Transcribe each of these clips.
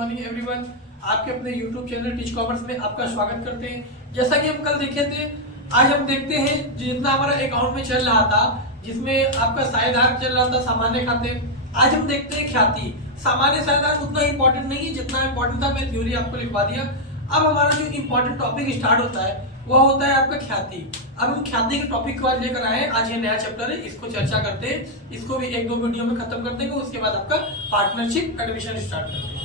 Morning everyone. आपके अपने YouTube channel teach commerce में आपका स्वागत करते हैं। जैसा कि हम कल देखे थे, आज हम देखते हैं जितना हमारा अकाउंट में चल रहा था, जिसमें आपका साझेदार चल रहा था सामान्य खाते। आज हम देखते हैं ख्याति। सामान्य साझेदार उतना इंपॉर्टेंट नहीं है जितना इंपॉर्टेंट था, मैं थ्योरी आपको लिखवा दिया। अब हमारा जो इंपॉर्टेंट टॉपिक स्टार्ट होता है वह होता है आपका ख्याति। अब हम ख्याति के टॉपिक को आज लेकर आए हैं। आज ये नया चैप्टर है, इसको चर्चा करते हैं। इसको भी एक दो वीडियो में खत्म कर देंगे, उसके बाद आपका पार्टनरशिप एडमिशन स्टार्ट करते हैं।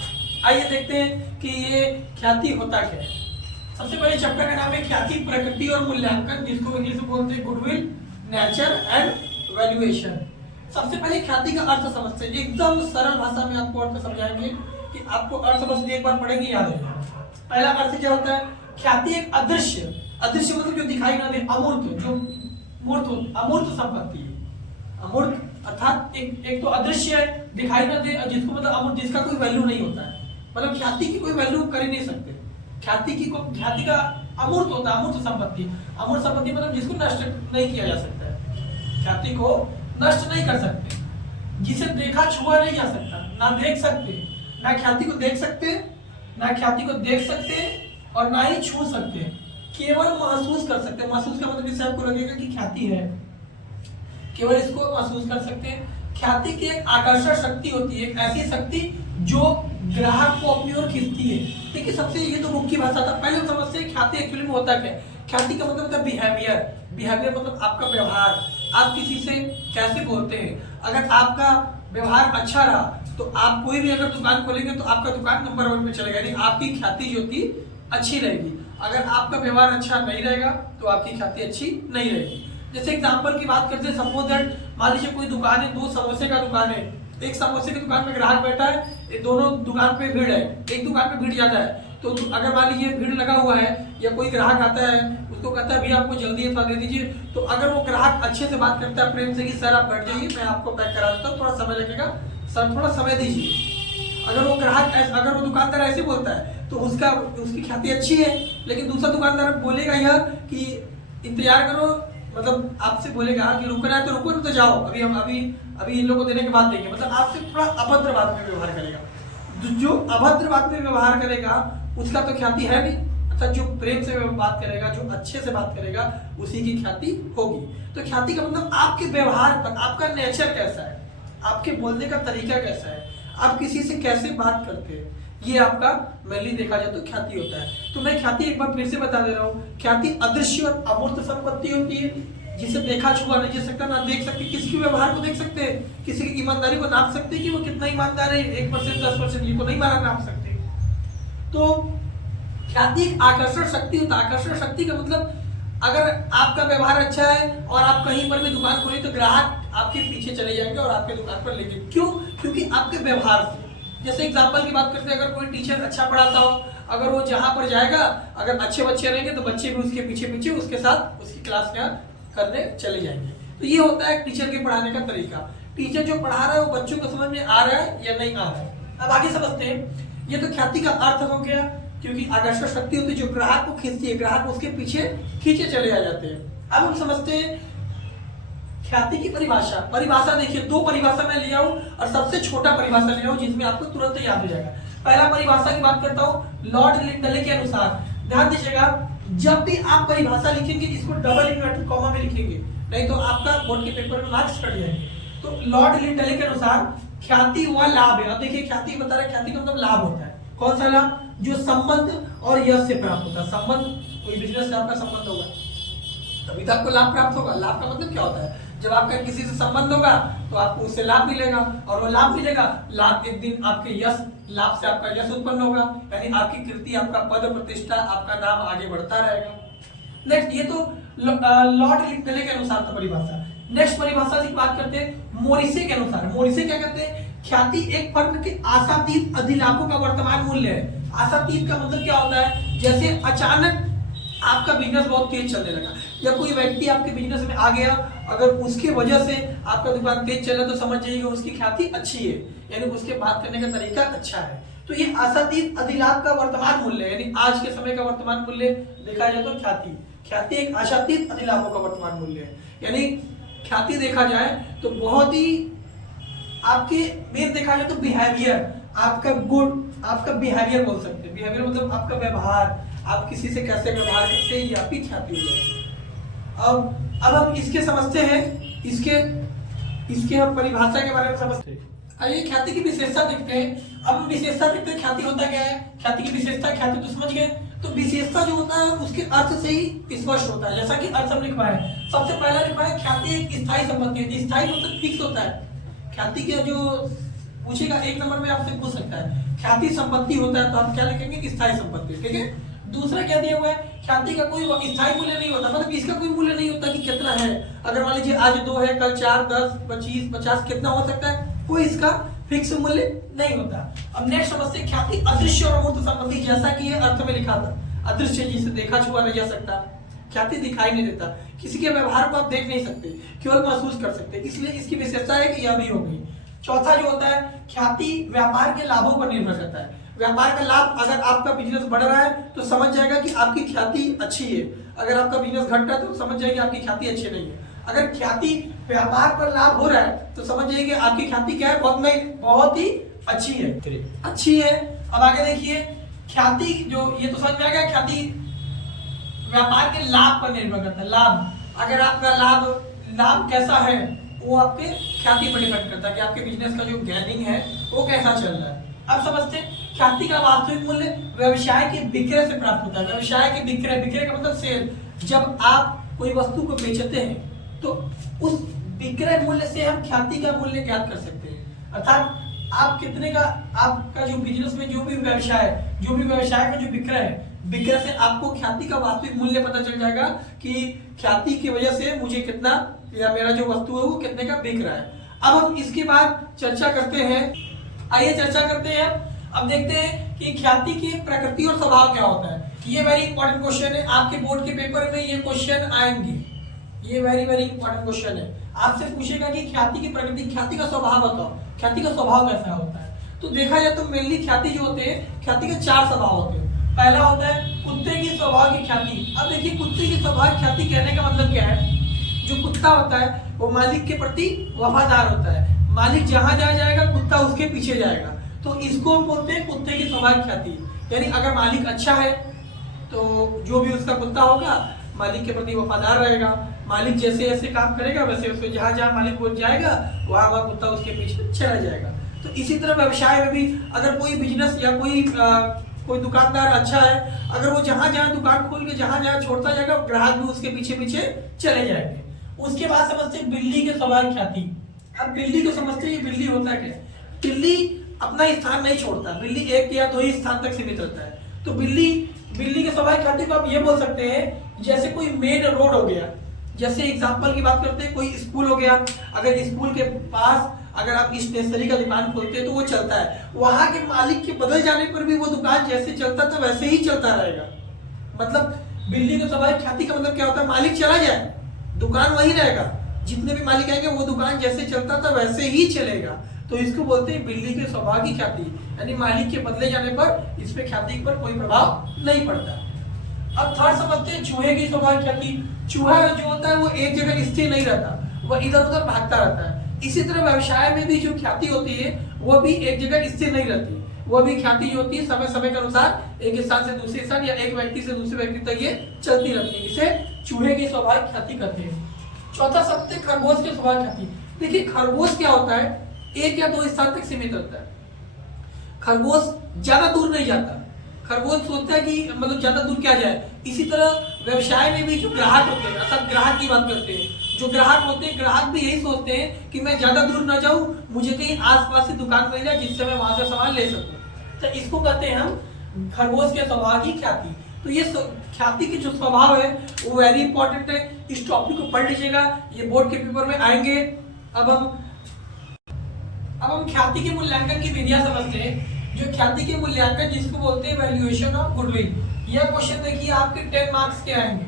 आइए देखते हैं कि ये ख्याति होता क्या है। सबसे पहले चैप्टर का नाम है ख्याति, प्रकृति और मूल्यांकन, जिसको इंग्लिश में बोलते हैं गुडविल, नेचर एंड वैल्यूएशन। सबसे पहले ख्याति का अर्थ समझते हैं। एकदम सरल भाषा में आपको अर्थ समझाएंगे कि आपको अर्थ बस एक बार पढ़ेंगे याद हो जाएगा। पहला अर्थ क्या होता है? ख्याति एक अदृश्य, अदृश्य मतलब जो दिखाई ना दे, अमूर्त, जो मूर्त अमूर्त संपत्ति है। अमूर्त अर्थात एक तो अदृश्य है, दिखाई ना दे, जिसको मतलब अमूर्त, जिसका कोई वैल्यू नहीं होता है। मतलब ख्याति की कोई वैल्यू कर ही नहीं सकते। ख्याति का अमूर्त होता है, अमूर्त संपत्ति। अमूर्त संपत्ति मतलब जिसको नष्ट नहीं किया जा सकता है। ख्याति को नष्ट नहीं कर सकते, जिसे देखा छुआ नहीं जा सकता, ना देख सकते, ना ख्याति को देख सकते, ना ख्याति को देख सकते और ना ही छू सकते, केवल महसूस कर सकते हैं। महसूस का मतलब इससे आपको लगेगा कि ख्याति है, केवल इसको महसूस कर सकते हैं। ख्याति की एक आकर्षण शक्ति होती है, एक ऐसी शक्ति जो ग्राहक को अपनी ओर खींचती है। देखिए, सबसे ये तो मुख्य भाषा था। पहले हम समझते हैं ख्याति एक्चुअली में होता क्या है। ख्याति का मतलब होता है बिहेवियर। बिहेवियर मतलब आपका व्यवहार, आप किसी से कैसे बोलते हैं। अगर आपका व्यवहार अच्छा रहा तो आप कोई भी अगर दुकान खोलेंगे तो आपका दुकान नंबर 1 पे चलेगा, यानी आपकी ख्याति जो थी अच्छी रहेगी। अगर आपका व्यवहार अच्छा नहीं रहेगा तो आपकी ख्याति अच्छी नहीं रहेगी। जैसे एग्जांपल की बात करते हैं, सपोज दैट मान लीजिए कोई दुकान है, दो समोसे का दुकान है। एक समोसे की दुकान में ग्राहक बैठा है, दोनों दुकान पे भीड़ है। एक दुकान पे भीड़ ज्यादा है तो अगर मान लीजिए भीड़ लगा हुआ है या कोई ग्राहक आता है, उसको कहता है भैया आपको जल्दी है, थोड़ा दे दीजिए। तो अगर वो ग्राहक अच्छे से बात करता है, प्रेम से, कि सर आप बैठ जाइए, मैं आपको पैक करा देता हूँ, थोड़ा समय लगेगा सर, थोड़ा समय दीजिए। अगर वो दुकानदार ऐसे बोलता है तो उसकी ख्याति अच्छी है। लेकिन दूसरा दुकानदार बोलेगा यह कि इंतजार करो, मतलब आपसे बोलेगा कि रुकना है तो रुको, तो जाओ, अभी इन लोगों को देने के बाद देंगे। मतलब आपसे थोड़ा अभद्र बात में व्यवहार करेगा। जो अभद्र बात में व्यवहार करेगा उसका तो ख्याति है नहीं। अर्थात जो प्रेम से बात करेगा, जो अच्छे से बात करेगा, उसी की ख्याति होगी। तो ख्याति का मतलब आपके व्यवहार पर, आपका नेचर कैसा है, आपके बोलने का तरीका कैसा है, आप किसी से कैसे बात करते हैं, ये आपका मेनली देखा जाए तो ख्याति होता है। तो मैं ख्याति एक बार फिर से बता दे रहा हूँ। ख्याति अदृश्य और अमूर्त संपत्ति होती है, जिसे देखा छुआ नहीं जा सकता, ना देख सकते। किसी के व्यवहार को देख सकते हैं, किसी की ईमानदारी को नाप सकते हैं कि वो कितना ईमानदार है, 1%, 10%, ये को नहीं नाप सकते। तो ख्याति एक आकर्षण शक्ति होता है। आकर्षण शक्ति का मतलब अगर आपका व्यवहार अच्छा है और आप कहीं पर भी दुकान खोले तो ग्राहक आपके पीछे चले जाएंगे और आपके दुकान पर लेंगे। क्यों? क्योंकि आपके व्यवहार से। जैसे एग्जांपल की बात करते हैं, अगर कोई टीचर अच्छा पढ़ाता हो, अगर वो जहां पर जाएगा, अगर अच्छे बच्चे रहेंगे तो बच्चे भी उसके पीछे पीछे उसके साथ उसकी क्लास में करने चले जाएंगे। तो ये होता है टीचर के पढ़ाने का तरीका। टीचर जो पढ़ा रहा है वो बच्चों को समझ में आ रहा है या नहीं आ रहा है। अब आगे समझते हैं। ये तो ख्याति का अर्थ हो गया, क्योंकि आकर्षण शक्ति होती है जो ग्राहक को खींचती है, ग्राहक उसके पीछे खींचे चले आ जाते हैं। अब हम समझते हैं ख्याति की परिभाषा। परिभाषा देखिए, दो परिभाषा मैं ले आऊं और सबसे छोटा परिभाषा ले आऊं जिसमें आपको तुरंत याद हो जाएगा। पहला परिभाषा की बात करता हूं लॉर्ड लिंडले के अनुसार। ध्यान दीजिएगा, जब भी आप परिभाषा लिखेंगे इसको डबल इन्वर्टेड कॉमा में लिखेंगे, नहीं तो आपका बोर्ड के पेपर में मार्क्स कट जाएंगे। तो लॉर्ड लिंडले के अनुसार ख्याति वह लाभ है। अब देखिए, ख्याति बता रहा है, ख्याति का मतलब लाभ होता है। कौन सा लाभ? जो संबंध और यश से प्राप्त होता है। संबंध, कोई बिजनेस से आपका संबंध होगा तभी तो आपको लाभ प्राप्त होगा। लाभ का मतलब क्या होता है? जब आपका किसी से संबंध होगा तो आपको उससे लाभ मिलेगा, और वो लाभ मिलेगा, लाभ एक दिन आपके यश, लाभ से आपका यश उत्पन्न होगा, यानी आपकी कीर्ति, आपका पद प्रतिष्ठा, आपका नाम आगे बढ़ता रहेगा। नेक्स्ट, ये तो लॉर्ड लिंडले के अनुसार था परिभाषा। नेक्स्ट परिभाषा की बात करते हैं मोरिसे के अनुसार। मोरिसे क्या कहते हैं? ख्याति एक फर्म के आशातीत अधिलाभों का वर्तमान मूल्य है। आशातीत का मतलब क्या होता है? जैसे अचानक आपका बिजनेस बहुत तेज चलने लगा, या कोई व्यक्ति आपके बिजनेस में आ गया, अगर उसकी वजह से आपका दुकान तेज चला तो समझ जाइएगा उसकी ख्याति अच्छी है, यानी उसके बात करने का तरीका अच्छा है। तो ये आशातीत अधिलाभ का वर्तमान मूल्य, यानी आज के समय का वर्तमान मूल्य देखा जाए तो ख्याति एक आशातीत अधिलाभों का वर्तमान मूल्य है। यानी ख्याति देखा जाए तो बहुत ही आपके मेन देखा जाए तो बिहेवियर, आपका गुड, आपका बिहेवियर बोल सकते हैं। बिहेवियर मतलब आपका व्यवहार, आप किसी से कैसे व्यवहार करते हैं, ये आपकी ख्याति हो जाएगी। अब हम इसके समझते हैं, इसके हम परिभाषा के बारे में समझते हैं। आइए ख्याति की विशेषता देखते हैं। अब हम विशेषता देखते हैं, ख्याति होता क्या है, ख्याति की विशेषता, ख्याति तो समझ गए। तो विशेषता जो होता है उसके अर्थ से ही स्पष्ट होता है, जैसा कि अर्थ हम लिखवा है। सबसे पहला लिखवा है ख्याति एक स्थायी संपत्ति है। स्थायी मतलब फिक्स होता है। ख्याति के जो पूछेगा 1 नंबर में आपसे पूछ सकता है, ख्याति संपत्ति होता है तो आप क्या लिखेंगे, स्थायी संपत्ति। ठीक है। दूसरा क्या दिया हुआ है, ख्याति का कोई स्थायी मूल्य नहीं होता, मतलब इसका कोई मूल्य नहीं होता कि कितना है। अगर मान लीजिए आज 2 है, कल 4, 10, 25, 50 कितना हो सकता है, कोई इसका फिक्स मूल्य नहीं होता। अब नेक्स्ट समझते हैं ख्याति अदृश्य और अमूर्त संपत्ति, जैसा कि ये अर्थ में लिखा था। अदृश्य जिसे देखा छुआ नहीं जा सकता, ख्याति दिखाई नहीं देता, किसी के व्यवहार को आप देख नहीं सकते, केवल महसूस कर सकते, इसलिए इसकी विशेषता है कि यह भी हो गई। चौथा जो होता है, ख्याति व्यापार के लाभों पर निर्भर करता है। व्यापार का लाभ, अगर आपका बिजनेस बढ़ रहा है तो समझ जाएगा कि आपकी ख्याति अच्छी है, अगर आपका बिजनेस घट रहा है तो समझ जाएगा आपकी ख्याति अच्छी नहीं है। अगर ख्याति व्यापार पर लाभ हो रहा है तो समझ जाइए आपकी ख्याति क्या है, बहुत ही अच्छी है। अब आगे देखिए, ख्याति जो ये तो समझ में आ गया, ख्याति व्यापार के लाभ पर निर्भर करता है। लाभ, अगर आपका लाभ कैसा है वो आपके ख्याति पर डिपेंड करता है कि आपके बिजनेस का जो गेनिंग है वो कैसा चल रहा है। अब समझते हैं ख्याति का वास्तविक मूल्य व्यवसाय के विक्रय से प्राप्त होता है। व्यवसाय के विक्रय का मतलब सेल। जब आप कोई वस्तु को बेचते हैं तो उस विक्रय मूल्य से हम ख्याति का मूल्य ज्ञात कर सकते हैं। अर्थात आप कितने का, आपका जो बिजनेस में जो भी व्यवसाय का जो विक्रय है, विक्रय से आपको ख्याति का वास्तविक मूल्य पता चल जाएगा कि ख्याति की वजह से मुझे कितना, या मेरा जो वस्तु है वो कितने का बिक रहा है। अब हम इसके बाद चर्चा करते हैं, आइए चर्चा करते हैं। अब देखते हैं कि ख्याति की प्रकृति और स्वभाव क्या होता है। ये वेरी इंपॉर्टेंट क्वेश्चन है, आपके बोर्ड के पेपर में ये क्वेश्चन आएंगे। ये वेरी इंपॉर्टेंट क्वेश्चन है, आपसे पूछेगा कि ख्याति की प्रकृति, ख्याति का स्वभाव बताओ, ख्याति का स्वभाव कैसा होता है। तो देखा जाए तो मेनली ख्याति जो होते हैं, ख्याति के 4 स्वभाव होते हैं। पहला होता है कुत्ते की स्वभाव की ख्याति। अब देखिए कुत्ते की स्वभाव ख्याति कहने का मतलब क्या है, जो कुत्ता होता है वो मालिक के प्रति वफादार होता है। मालिक जहां जाएगा कुत्ता उसके पीछे जाएगा, तो इसको हम बोलते हैं कुत्ते की स्वभाव ख्याति। यानी अगर मालिक अच्छा है तो जो भी उसका कुत्ता होगा मालिक के प्रति वफादार रहेगा। मालिक जैसे ऐसे काम करेगा वैसे वैसे जहां मालिक वो जाएगा वहां कुत्ता उसके पीछे चला जाएगा। तो इसी तरह व्यवसाय में भी अगर कोई बिजनेस या कोई दुकानदार अच्छा है, अगर वो जहां दुकान खोल के जहां छोड़ता जाएगा, ग्राहक भी उसके पीछे पीछे चले जाएंगे। उसके बाद समझते हैं बिल्ली के स्वभाव ख्याति। अब बिल्ली को समझते हैं, बिल्ली होता क्या है। बिल्ली अपना स्थान नहीं छोड़ता, बिल्ली 1 या 2 ही स्थान तक सीमित रहता है। तो बिल्ली के स्वभाव ख्याति को आप ये बोल सकते हैं, जैसे कोई मेन रोड हो गया, जैसे एग्जांपल की बात करते हैं, कोई स्कूल हो गया, अगर स्कूल के पास अगर आप स्टेशनरी का दुकान खोलते हैं तो वो चलता है, वहां के मालिक के बदल जाने पर भी वो दुकान जैसे चलता था वैसे ही चलता रहेगा। मतलब बिल्ली के स्वभाव ख्याति का मतलब क्या होता है, मालिक चला जाए दुकान वही रहेगा, जितने भी मालिक आएंगे वो दुकान जैसे चलता था वैसे ही चलेगा। तो इसको बोलते हैं बिल्ली के स्वभाव की ख्याति, यानी मालिक के बदले जाने पर इस पे ख्याति पर कोई प्रभाव नहीं पड़ता। अब थर्ड समझते हैं चूहे की स्वभाव ख्याति। चूहा जो होता है वो एक जगह स्थिर नहीं रहता, वह इधर उधर भागता रहता है। इसी तरह व्यवसाय में भी जो ख्याति होती है वो भी एक जगह स्थिर नहीं रहती, वो भी ख्याति जो होती है समय समय के अनुसार एक स्थान से दूसरे स्थान या एक व्यक्ति से दूसरे व्यक्ति तक ये चलती रहती है। इसे चूहे की स्वभाव ख्याति कहते हैं। चौथा शब्द है खरगोश की स्वभाव ख्याति। देखिए खरगोश क्या होता है, 1 या 2 स्थान तक सीमित रहता है। खरगोश ज्यादा दूर नहीं जाता, खरगोश सोचता है कि मतलब ज्यादा दूर क्या जाए। इसी तरह व्यवसाय में भी जो ग्राहक होते हैं, अर्थात ग्राहक की बात करते हैं, जो ग्राहक होते हैं ग्राहक भी यही सोचते हैं कि मैं ज्यादा दूर ना जाऊं, मुझे कहीं आसपास से दुकान मिल जाए जिससे मैं वहां से सामान ले सकूं। तो इसको कहते हैं हम खरगोश के स्वभाव की ख्याति। तो ये ख्याति की जो स्वभाव है वो वेरी इंपॉर्टेंट है, इस टॉपिक को पढ़ लीजिएगा, ये बोर्ड के पेपर में आएंगे। अब हम ख्याति के मूल्यांकन की विधियां समझते हैं। जो ख्याति के मूल्यांकन जिसको बोलते हैं वैल्यूएशन ऑफ गुडविल। यह क्वेश्चन देखिए आपके 10 मार्क्स के आएंगे।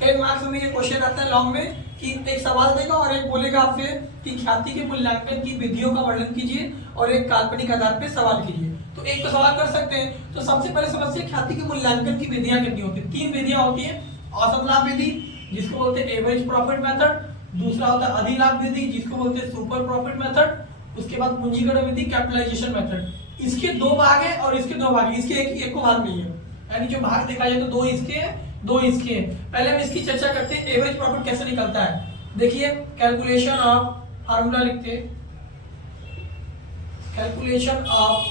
10 मार्क्स में ये क्वेश्चन आता है लॉन्ग में कि एक सवाल देगा और एक बोलेगा आपसे कि ख्याति के मूल्यांकन की विधियों का वर्णन कीजिए और एक काल्पनिक आधार पर सवाल कीजिए। तो एक तो सवाल कर सकते हैं। तो सबसे पहले समझते हैं ख्याति के मूल्यांकन की विधियां कितनी होती है। 3 विधियां होती है, औसत लाभ विधि जिसको बोलते हैं एवरेज प्रॉफिट मेथड, दूसरा होता है अधिलाभ विधि जिसको बोलते हैं सुपर प्रॉफिट मेथड, उसके बाद पूंजीगत विधि कैपिटलाइजेशन मेथड। इसके दो भाग है और इसके दो भाग है, इसके एक को भाग नहीं है, यानी जो भाग देखा जाए तो दो इसके हैं दो इसके हैं। पहले हम इसकी चर्चा करते हैं एवरेज प्रॉफिट कैसे निकलता है। देखिए कैलकुलेशन ऑफ, फार्मूला लिखते हैं, calculation of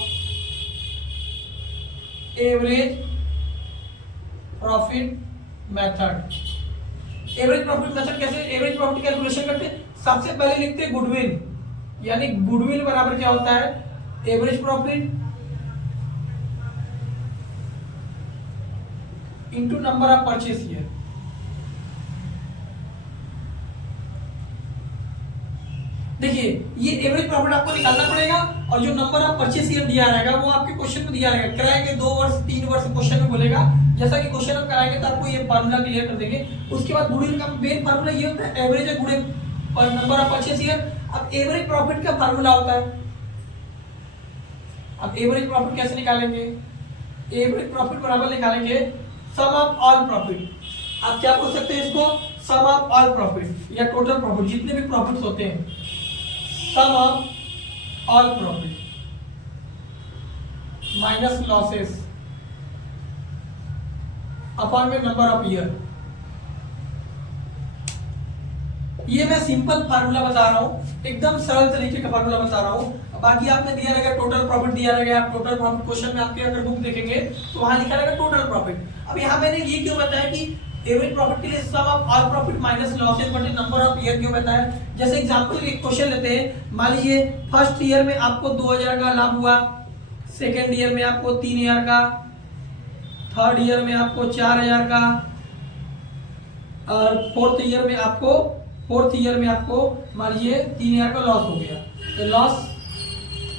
average profit method. Average profit method कैसे एवरेज प्रॉफिट कैलकुलेशन करते हैं? सबसे पहले लिखते हैं गुडविल, यानी गुडविल बराबर क्या होता है? Average profit into number of purchase year. देखिए ये एवरेज प्रॉफिट आपको निकालना पड़ेगा और जो नंबर ऑफ परचेस ईयर दिया रहेगा वो आपके क्वेश्चन में दिया रहेगा। किराए के 2 वर्ष 3 वर्ष क्वेश्चन में बोलेगा, जैसा कि क्वेश्चन हम कराएंगे तो आपको ये फार्मूला क्लियर कर देंगे। उसके बाद गुडविल का मेन फार्मूला ये होता है एवरेज गुडे पर नंबर ऑफ परचेस ईयर। अब एवरेज प्रॉफिट का फार्मूला होता है, अब एवरेज प्रॉफिट कैसे निकालेंगे? एवरेज प्रॉफिट बराबर निकालेंगे सम ऑफ ऑल प्रॉफिट। आप क्या बोल सकते हैं इसको? सम ऑफ ऑल प्रॉफिट या टोटल प्रॉफिट, जितने भी प्रॉफिट्स होते हैं, sum of all profit minus losses upon में नंबर ऑफ ईयर। ये मैं सिंपल फार्मूला बता रहा हूं, एकदम सरल तरीके का फार्मूला बता रहा हूं। बाकी आपने दिया रहेगा टोटल प्रॉफिट दिया रहेगा, आप टोटल प्रॉफिट क्वेश्चन में आपके अगर बुक देखेंगे तो वहां लिखा रहेगा टोटल प्रॉफिट। अब यहाँ मैंने ये क्यों बताया कि एवरेज प्रॉफिट के लिए sum of all profit minus losses बटे नंबर ऑफ ईयर क्यों बताया? जैसे एग्जांपल एक क्वेश्चन लेते हैं, मान लीजिए फर्स्ट ईयर में आपको 2000 का लाभ हुआ, सेकेंड ईयर में आपको 3000 का, थर्ड ईयर में आपको 4000 का और फोर्थ ईयर में आपको मान लीजिए 3000 का लॉस हो गया। तो लॉस,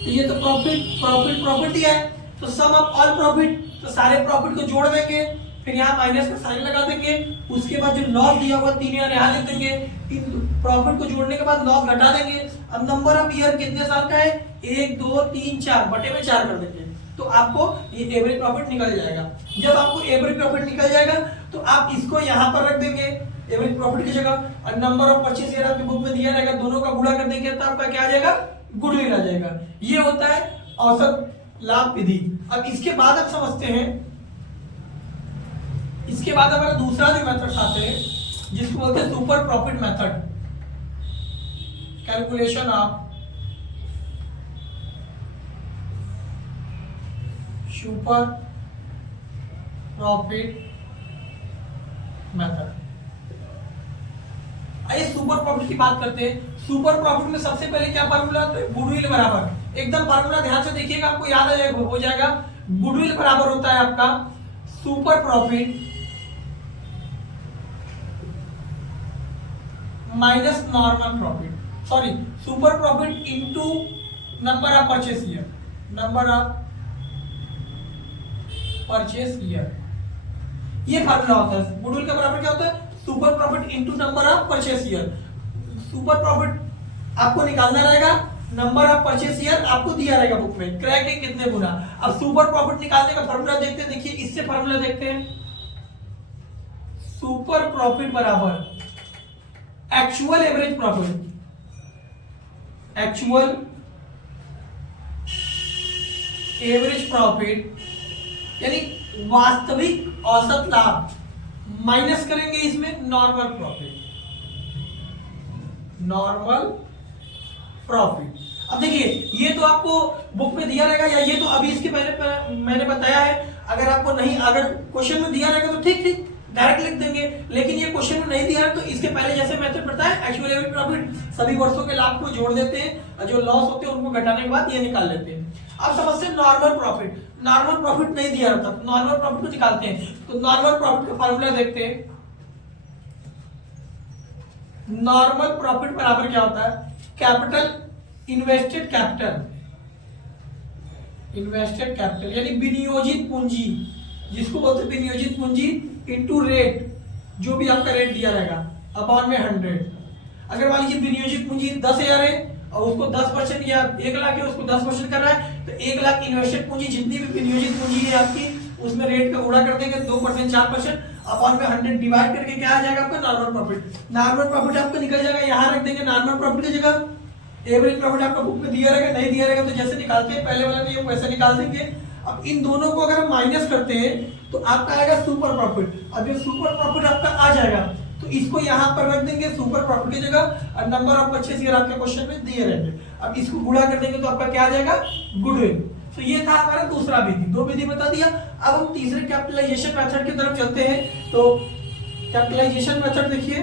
ये तो प्रॉफिट दिया है, तो सम ऑफ ऑल प्रॉफिट, तो सारे प्रॉफिट को जोड़ देंगे, फिर यहाँ माइनस का साइन लगा देंगे। उसके बाद जो लॉस दिया हुआ 3000 यहाँ लिख देंगे, इन प्रॉफिट को जोड़ने के बाद लॉस घटा देंगे। अब नंबर ऑफ ईयर कितने साल का है? 1 2 3 4 बटे में 4 कर देंगे, तो आपको ये एवरेज प्रॉफिट निकल जाएगा। जब आपको एवरेज प्रॉफिट निकल जाएगा तो आप इसको यहाँ पर रख देंगे एवरेज प्रॉफिट की जगह, और नंबर ऑफ परचेस ईयर आपकी बुक में दिया रहेगा, दोनों का गुणा कर देंगे तो आपका क्या आ जाएगा? गुडविल आ जाएगा। ये होता है औसत लाभ विधि। अब इसके बाद आप समझते हैं, इसके बाद हमारा दूसरा जो मेथड आते हैं जिसको बोलते हैं super profit method. Calculation of super profit method. आइए सुपर प्रॉफिट की बात करते हैं। सुपर प्रॉफिट में सबसे पहले क्या फार्मूला होता है? गुडविल बराबर, एकदम फार्मूला ध्यान से देखिएगा, आपको याद आ जाएगा, हो जाएगा। गुडविल बराबर होता है आपका super profit minus normal profit, sorry super profit into number of purchase year, number of purchase year. ये फार्मूला होता है। गुडविल का बराबर क्या होता है? Super profit into number of purchase year. Super profit आपको निकालना रहेगा, नंबर ऑफ परचेस ईयर आपको दिया रहेगा बुक में, क्रय के कितने गुना। अब सुपर प्रॉफिट निकालने का फार्मूला देखते हैं, देखिए इससे फार्मूला देखते हैं। सुपर प्रॉफिट बराबर actual average profit, actual average profit यानी वास्तविक औसत लाभ, माइनस करेंगे इसमें नॉर्मल प्रॉफिट, नॉर्मल प्रॉफिट। अब देखिए ये तो आपको बुक में दिया रहेगा, या ये तो अभी इसके पहले मैंने बताया है। अगर आपको नहीं, अगर क्वेश्चन में दिया रहेगा तो ठीक डायरेक्ट लिख देंगे, लेकिन ये क्वेश्चन में नहीं दिया है तो इसके पहले जैसे मेथड बताया एक्चुअल एवरेज प्रॉफिट, सभी वर्षों के लाभ को जोड़ देते हैं, जो लॉस होते हैं उनको घटाने के बाद ये निकाल लेते हैं। अब समझते हैं नॉर्मल प्रॉफिट। नॉर्मल प्रॉफिट नहीं दिया रहता, नॉर्मल प्रॉफिट को निकालते हैं। तो नॉर्मल प्रॉफिट का फार्मूला देखते हैं। नॉर्मल प्रॉफिट बराबर क्या होता है? Capital invested capital, invested capital यानी विनियोजित पूंजी, जिसको बोलते हैं विनियोजित पूंजी, इनटू रेट, जो भी आपका रेट दिया रहेगा, अपॉन में 100। अगर मान लीजिए विनियोजित पूंजी 10,000 है और उसको 10% या 1 लाख है, उसको 10% कर रहा है, तो 1 लाख इन्वेस्टेड पूंजी जितनी भी विनियोजित पूंजी है आपकी, उसमें रेट का गुणा कर देंगे 2% 4%, अपॉन में 100 डिवाइड करके क्या आ जाएगा आपका? Normal profit. नॉर्मल प्रॉफिट आपको निकल जाएगा, यहाँ रख देंगे नॉर्मल प्रॉफिट की जगह एवरेज प्रॉफिट आपका बुक में दिया रहेगा, नहीं दिया रहेगा तो जैसे निकालते हैं पहले वाला नियम वैसे निकाल देंगे। अब इन दोनों को अगर हम माइनस करते हैं तो आपका आएगा सुपर प्रॉफिट। अब ये सुपर प्रॉफिट आपका आ जाएगा तो इसको यहाँ पर रख देंगे सुपर प्रॉफिट की जगह, और नंबर ऑफ परचेज ईयर आपके क्वेश्चन में दिए रहेंगे। अब इसको गुणा कर देंगे तो आपका क्या आ जाएगा, गुडविल। तो ये था हमारा दूसरा विधि, दो विधि बता दिया। अब हम तीसरे कैपिटलाइजेशन मेथड की तरफ चलते हैं। तो कैपिटलाइजेशन मेथड देखिए,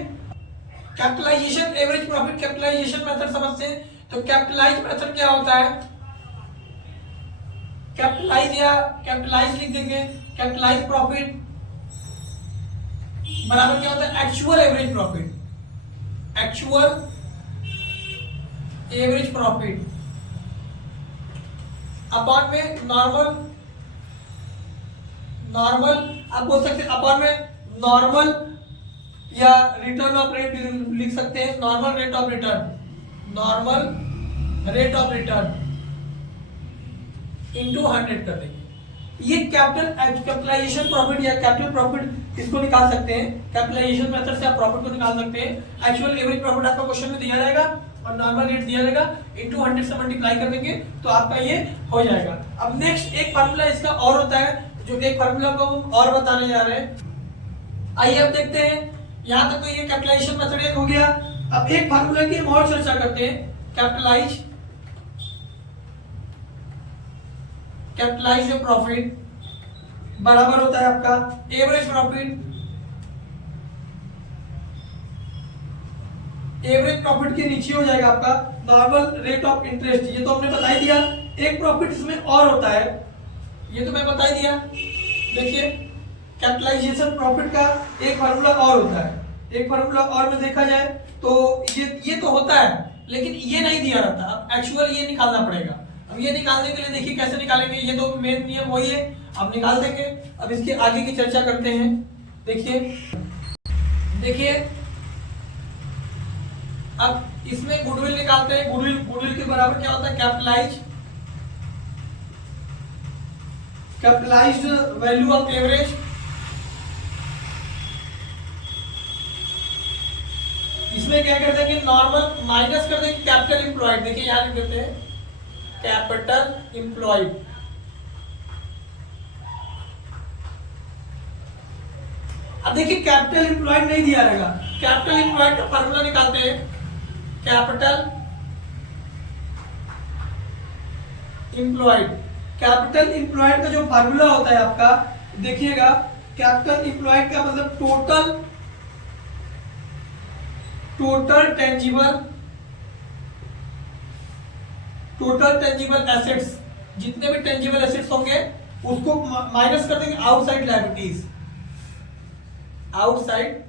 capitalization average profit capitalization method समझते हैं। तो कैपिटलाइज मेथड क्या होता है, कैपिटलाइज या कैपिटलाइज लिख देंगे, कैपिटलाइज प्रॉफिट बराबर क्या होता है, actual average profit, actual average profit upon में नॉर्मल, नॉर्मल आप बोल सकते हैं अपॉन में नॉर्मल या रिटर्न ऑफ रेट लिख सकते हैं, normal rate of return, normal rate of return into 100 कर देंगे। ये कैपिटलाइजेशन प्रॉफिट या कैपिटल प्रॉफिट इसको निकाल सकते हैं, कैपिटलाइजेशन मेथड से आप प्रॉफिट को निकाल सकते हैं। एक्चुअल एवरेज प्रॉफिट आपका क्वेश्चन में दिया रहेगा और नॉर्मल रेट दिया रहेगा, इनटू 100 से मल्टीप्लाई कर देंगे तो आपका ये हो जाएगा। अब नेक्स्ट एक फार्मूला इसका और होता है, जो एक फार्मूला को हम और बताने जा रहे हैं। आइए अब देखते हैं, यहां तक तो ये कैपिटलाइजेशन मेथड एक हो गया। अब एक फार्मूला की हम और चर्चा करते हैं, कैपिटलाइज प्रॉफिट बराबर होता है आपका एवरेज प्रॉफिट, एवरेज प्रॉफिट के नीचे हो जाएगा आपका नॉर्मल रेट ऑफ इंटरेस्ट। ये तो हमने बता ही दिया। एक प्रॉफिट इसमें और होता है, ये तो मैं बता ही दिया। देखिए कैपिटलाइजेशन प्रॉफिट का एक फार्मूला और होता है, एक फार्मूला और में देखा जाए तो ये तो होता है लेकिन ये नहीं दिया रहता। अब एक्चुअल ये निकालना पड़ेगा। अब ये निकालने के लिए देखिए कैसे निकालेंगे, ये तो मेन नियम वही है, अब निकाल देंगे। अब इसके आगे की चर्चा करते हैं। देखिए अब इसमें गुडविल निकालते हैं। गुडविल के बराबर क्या होता है, कैपिटलाइज्ड वैल्यू ऑफ एवरेज, इसमें क्या कर देंगे, नॉर्मल माइनस कर देंगे कैपिटल एम्प्लॉयड। देखिए यहां लिख देते हैं कैपिटल एम्प्लॉयड। अब देखिए कैपिटल एम्प्लॉयड नहीं दिया रहेगा, कैपिटल एम्प्लॉयड का फार्मूला निकालते हैं। कैपिटल एम्प्लॉयड, कैपिटल एम्प्लॉयड का जो फार्मूला होता है आपका, देखिएगा कैपिटल एम्प्लॉयड का मतलब टोटल टेंजिबल एसेट्स, जितने भी टेंजिबल एसेट्स होंगे उसको माइनस कर देंगे आउटसाइड लायबिलिटीज, आउटसाइड।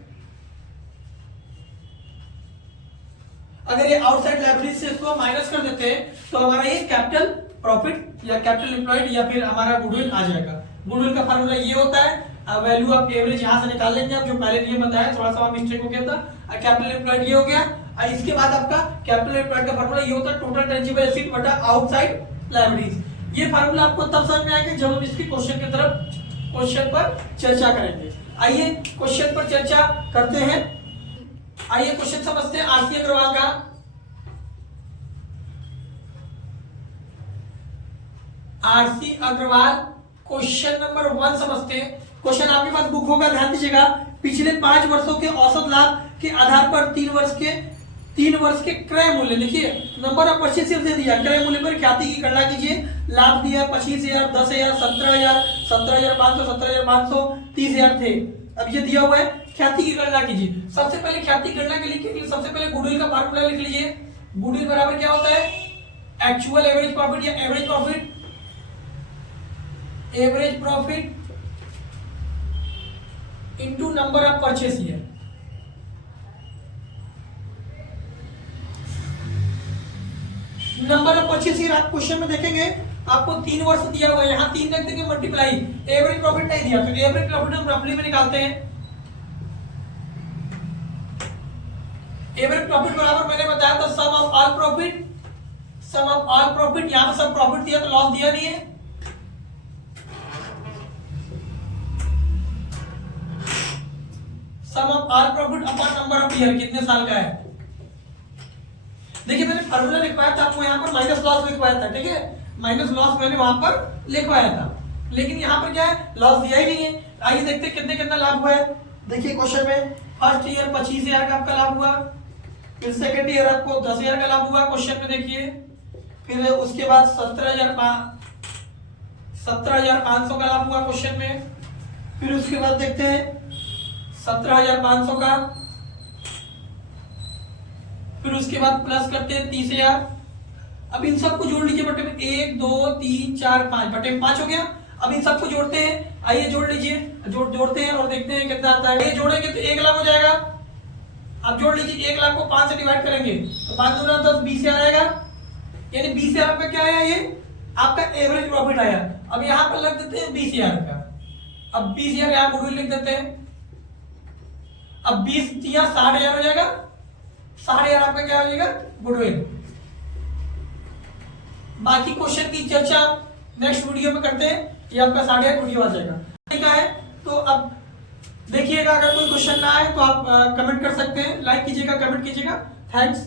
अगर ये आउटसाइड लायबिलिटीज से इसको माइनस कर देते हैं तो हमारा ये कैपिटल प्रॉफिट या कैपिटल एम्प्लॉयड या फिर हमारा गुडविल आ जाएगा। गुडविल का फार्मूला ये होता है, वैल्यू ऑफ एवरेज यहां से निकाल लेंगे। आप जो पहले नियम बताया थोड़ा सा मिस्टेक हो गया था। कैपिटल एम्प्लॉयड ये हो गया। इसके बाद आपका कैपिटल एम्प्लॉयड का फार्मूला ये होता है टोटल टेंजिबल एसेट बटा आउटसाइड लायबिलिटीज। ये फार्मूला आपको तब समझ में आएगा जब हम इसके क्वेश्चन पर चर्चा करेंगे। आइए क्वेश्चन पर चर्चा करते हैं। आइए क्वेश्चन समझते हैं आरसी अग्रवाल का। आरसी अग्रवाल क्वेश्चन नंबर 1 समझते हैं। क्वेश्चन आपके पास बुक होगा, ध्यान दीजिएगा। पिछले 5 वर्षों के औसत लाभ के आधार पर 3 वर्ष के क्रय मूल्य लिखिए। नंबर ऑफ परचेज दे दिया, क्रय मूल्य पर ख्याति की गणना कीजिए। लाभ दिया 25,000, 10,000, 17,000, 17,500, 17,500, 30,000 थे। अब ये दिया हुआ है, ख्याति की गणना कीजिए। सबसे पहले ख्याति की गणना के लिए सबसे पहले गुडविल का फार्मूला लिख लीजिए। गुडविल बराबर क्या होता है, एक्चुअल एवरेज प्रॉफिट या average profit, average profit into number of purchase year. Number of purchase year आप क्वेश्चन में देखेंगे आपको 3 वर्ष दिया हुआ है, यहां 3 रख देंगे मल्टीप्लाई। एवरेज प्रॉफिट नहीं दिया तो एवरेज प्रॉफिट हम रफली में निकालते हैं। एवरेज प्रॉफिट बराबर मैंने बताया था sum of all profit, sum of all profit. यहां पर सब प्रॉफिट दिया तो लॉस दिया नहीं है। Sum of all profit upon number of year, कितने साल का है। देखिए मैंने फार्मूला लिखवाया था आपको, यहाँ पर माइनस लॉस लिखवाया था, ठीक है, माइनस लॉस मैंने वहां पर लिखवाया था, लेकिन यहाँ पर क्या है, लॉस दिया ही नहीं है। आइए देखते हैं कितना लाभ हुआ है। देखिए क्वेश्चन में फर्स्ट ईयर 25,000 का आपका लाभ हुआ, फिर सेकंड ईयर आपको 10,000 का लाभ हुआ क्वेश्चन में देखिए, फिर उसके बाद 17,500 का लाभ हुआ क्वेश्चन में, फिर उसके बाद देखते हैं 17,500 का, फिर उसके बाद प्लस करते हैं 30,000। अब इन सबको जोड़ लीजिए बटे में, 1 2 3 4 5 बटे में 5 हो गया। अब इन सबको जोड़ते हैं, आइए जोड़ लीजिए, जोड़ते हैं और देखते हैं कितना आता है। ये जोड़ेंगे तो 1 लाख हो जाएगा। अब जोड़ लीजिए, 1 लाख को 5 से डिवाइड करेंगे तो 5 दूना 10, 20,000 आएगा, यानी 20,000 में क्या आया, ये आपका एवरेज प्रॉफिट आया। अब यहाँ पर लग देते हैं 20,000 का, अब 20,000 यहाँ गुडविल लिख देते हैं। अब 20 दिया 60,000 हो जाएगा, 60,000 आपका क्या हो जाएगा, गुडविल। बाकी क्वेश्चन की चर्चा नेक्स्ट वीडियो में करते हैं, ये आपका 60,000 वीडियो आ जाएगा, ठीक है। तो अब देखिएगा, अगर कोई क्वेश्चन ना आए तो आप कमेंट कर सकते हैं, लाइक कीजिएगा, कमेंट कीजिएगा। थैंक्स।